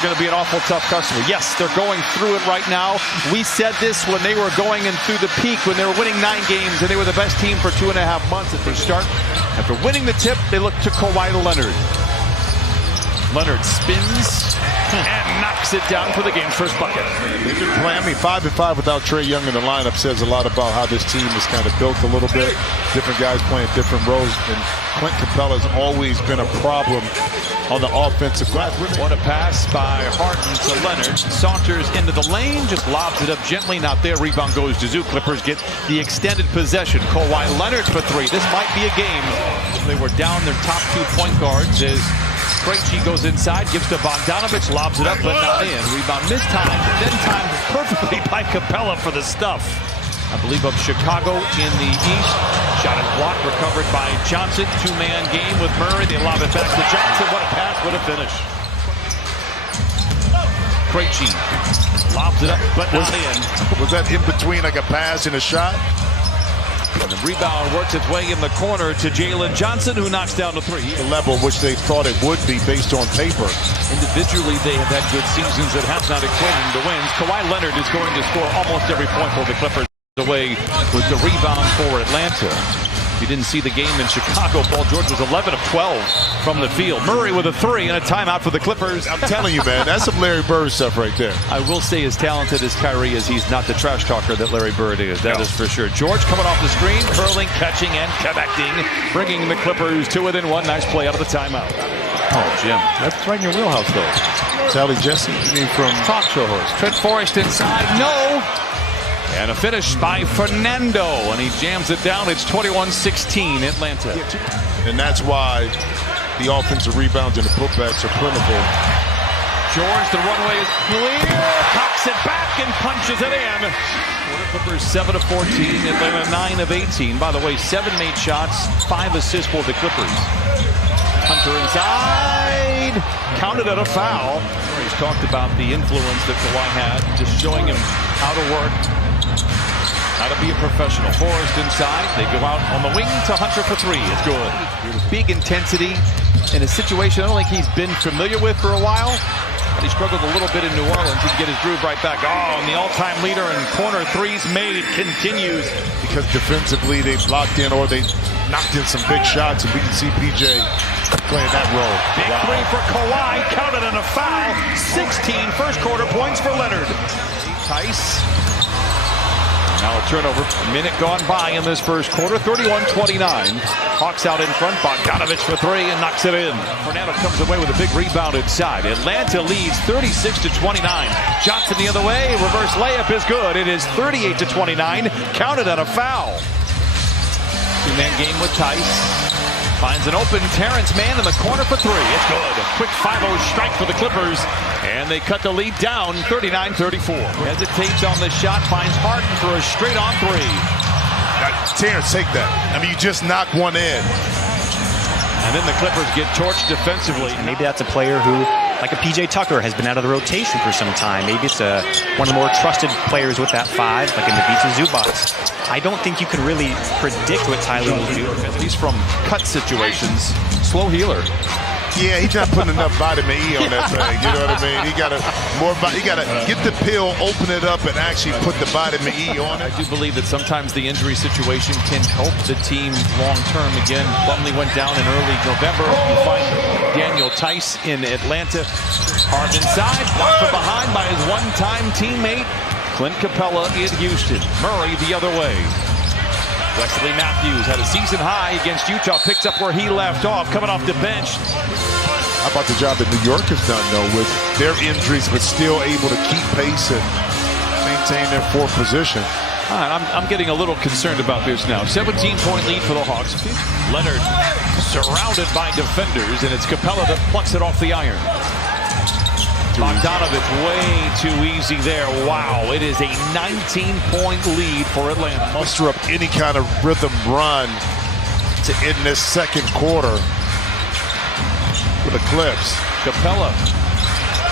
Going to be an awful tough customer. Yes, they're going through it right now. We said this when they were going in through the peak, when they were winning 9 games and they were the best team for 2.5 months at their start. After winning the tip, they look to Kawhi Leonard. Leonard spins and knocks it down for the game's first bucket. They've been playing. 5-5 without Trae Young in the lineup says a lot about how this team is kind of built a little bit. Different guys playing different roles, and Clint Capella has always been a problem on the offensive glass. What a pass by Harden to Leonard. Saunters into the lane, just lobs it up gently. Not there. Rebound goes to Zoo. Clippers get the extended possession. Kawhi Leonard for 3. This might be a game. They were down their top 2 point guards as Krejci goes inside, gives to Bogdanovic, lobs it up, but not in. Rebound mistimed, then timed perfectly by Capella for the stuff. I believe of Chicago in the East. Shot and block, recovered by Johnson. 2-man game with Murray. They lob it back to Johnson. What a pass, what a finish. Krejci lobs it up, but not in. Was that in between like a pass and a shot? And the rebound works its way in the corner to Jalen Johnson, who knocks down the 3. The level which they thought it would be based on paper. Individually, they have had good seasons that have not equated into wins. Kawhi Leonard is going to score almost every point for the Clippers. Away with the rebound for Atlanta. If you didn't see the game in Chicago, Paul George was 11 of 12 from the field. Murray with a 3 and a timeout for the Clippers. I'm telling you, man, that's some Larry Bird stuff right there. I will say as talented as Kyrie is, he's not the trash talker that Larry Bird is. That is for sure. George coming off the screen, curling, catching, and connecting, bringing the Clippers to within 1. Nice play out of the timeout. Oh, Jim, that's right in your wheelhouse, though. Sally Jesse, you mean from talk show host. Trent Forrest inside, no. And a finish by Fernando, and he jams it down. It's 21-16 Atlanta. And that's why the offensive rebounds and the putbacks are plentiful. George, the runway is clear. Cocks it back and punches it in. Clippers 7 of 14, Atlanta 9 of 18. By the way, 7 made shots, 5 assists for the Clippers. Hunter inside, counted at a foul. He's talked about the influence that Kawhi had, just showing him how to work, how to be a professional. Forrest inside, they go out on the wing to Hunter for 3. It's good. Big intensity in a situation I don't think he's been familiar with for a while. But he struggled a little bit in New Orleans. He can get his groove right back. Oh, and the all-time leader in corner threes made continues. Because defensively they've locked in or they knocked in some big shots, and we can see PJ playing that role. Big 3 for Kawhi, counted on a foul. 16 first quarter points for Leonard. Tice. Now a turnover, a minute gone by in this first quarter, 31-29. Hawks out in front, Bogdanovic for 3 and knocks it in. Fernando comes away with a big rebound inside. Atlanta leads 36-29. Johnson the other way, reverse layup is good. It is 38-29, counted on a foul. 2-man game with Tice. Finds an open Terrence Mann in the corner for 3. It's good. A quick 5-0 strike for the Clippers. And they cut the lead down 39-34. Hesitates on the shot. Finds Harden for a straight-on 3. Terrence, take that. I mean, you just knock one in. And then the Clippers get torched defensively. Maybe that's a player who, like a PJ Tucker, has been out of the rotation for some time. Maybe it's one of the more trusted players with that 5, like in the Ivica Zubac. I don't think you can really predict what Tyler will do. He's from cut situations. Slow healer. Yeah, he's not putting enough vitamin E on that thing. You know what I mean? He gotta get the pill, open it up, and actually put the vitamin E on it. I do believe that sometimes the injury situation can help the team long term. Again, Plumlee went down in early November. You find Daniel Tice in Atlanta. Harden inside, blocked from behind by his one-time teammate Clint Capella in Houston. Murray the other way. Wesley Matthews had a season high against Utah, picks up where he left off, coming off the bench. How about the job that New York has done, though, with their injuries, but still able to keep pace and maintain their 4th position? All right, I'm getting a little concerned about this now. 17-point lead for the Hawks. Leonard surrounded by defenders, and it's Capella that plucks it off the iron. Bogdanovic way too easy there. Wow, it is a 19-point lead for Atlanta. Muster up any kind of rhythm run to end this second quarter for the Clips. Capella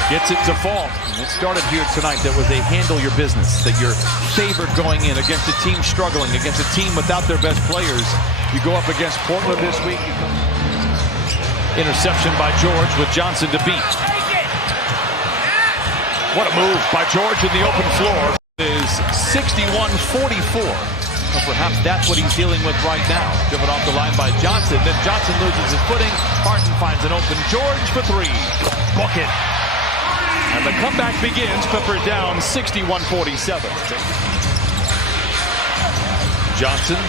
gets it to fall. And it started here tonight. That was a handle your business, that you're favored going in against a team struggling, against a team without their best players. You go up against Portland this week. Interception by George with Johnson to beat. What a move by George in the open floor. Is 61-44. Well, perhaps that's what he's dealing with right now. Driven off the line by Johnson. Then Johnson loses his footing. Harden finds an open George for three. Book it. And the comeback begins. Clippers down 61-47. Johnson.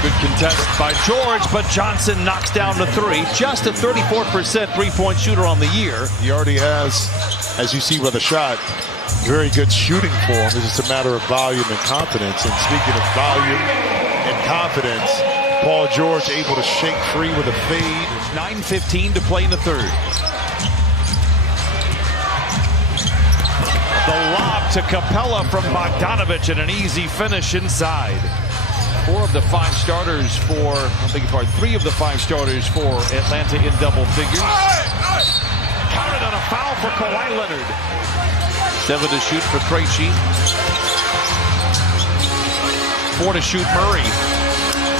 Good contest by George, but Johnson knocks down the three. Just a 34% three-point shooter on the year. He already has, as you see by the shot, very good shooting for him. It's just a matter of volume and confidence. And speaking of volume and confidence, Paul George able to shake free with a fade. 9:15 to play in the third. The lob to Capella from Bogdanovich and an easy finish inside. Three of the five starters for Atlanta in double figures. Counted on a foul for Kawhi Leonard. 7 to shoot for Krejci. 4 to shoot Murray.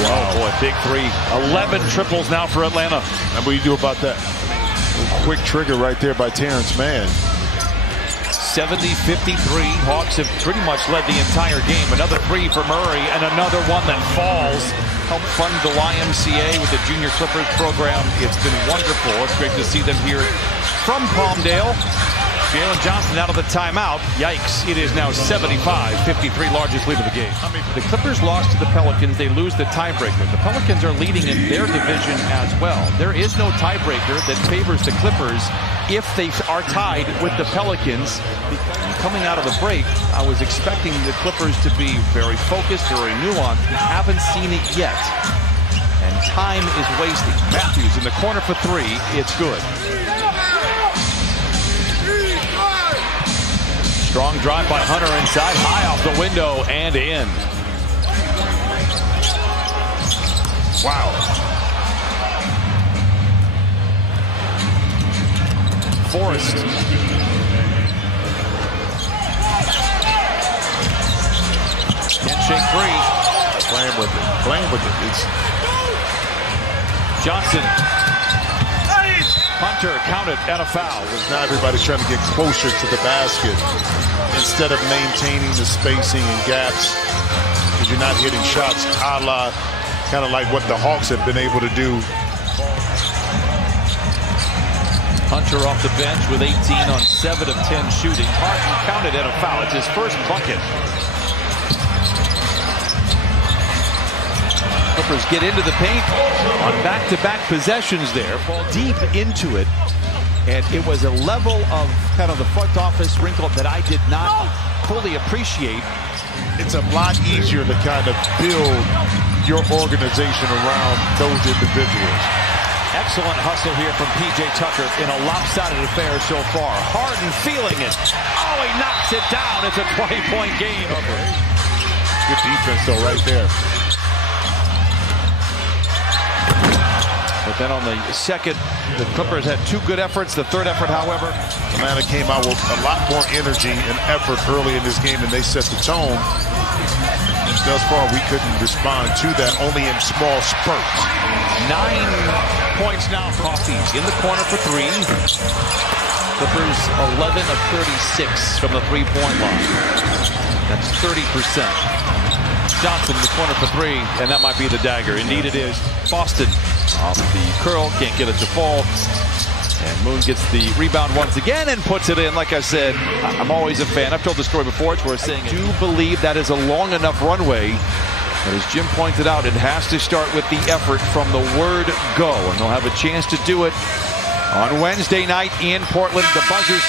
Wow. Oh boy, big three. 11 triples now for Atlanta. And what do you do about that? A quick trigger right there by Terrence Mann. 70-53. Hawks have pretty much led the entire game. Another three for Murray and another one that falls. Helped fund the YMCA with the Junior Clippers program. It's been wonderful. It's great to see them here from Palmdale. Jalen Johnson out of the timeout. Yikes. It is now 75-53, largest lead of the game. The Clippers lost to the Pelicans. They lose the tiebreaker. The Pelicans are leading in their division as well. There is no tiebreaker that favors the Clippers if they are tied with the Pelicans. Coming out of the break, I was expecting the Clippers to be very focused, very nuanced. We haven't seen it yet. And time is wasting. Matthews in the corner for three. It's good. Strong drive by Hunter inside, high off the window and in. Wow. Forrest. Can't shake free. Playing with it. Playing with it. It's Johnson. Hunter counted and a foul. now everybody's trying to get closer to the basket instead of maintaining the spacing and gaps because you're not hitting shots a la kind of like what the Hawks have been able to do. Hunter off the bench with 18 on 7 of 10 shooting. Harden counted and a foul. It's his first bucket. Clippers get into the paint on back-to-back possessions there. Fall deep into it. And it was a level of kind of the front office wrinkle that I did not fully appreciate. It's a lot easier to kind of build your organization around those individuals. Excellent hustle here from P.J. Tucker in a lopsided affair so far. Harden feeling it. Oh, he knocks it down. It's a 20-point game. Good defense, though, right there. But then on the second, the Clippers had 2 good efforts. The third effort, however, Atlanta came out with a lot more energy and effort early in this game, and they set the tone. And thus far, we couldn't respond to that, only in small spurts. 9 points now. Coffees in the corner for 3. Clippers 11 of 36 from the three-point line. That's 30%. Johnson in the corner for 3, and that might be the dagger. Indeed it is. Boston off the curl, can't get it to fall. And Moon gets the rebound once again and puts it in. Like I said, I'm always a fan. I've told the story before. It's worth saying. I do believe that is a long enough runway. But as Jim pointed out, it has to start with the effort from the word go. And they'll have a chance to do it on Wednesday night in Portland. The buzzers.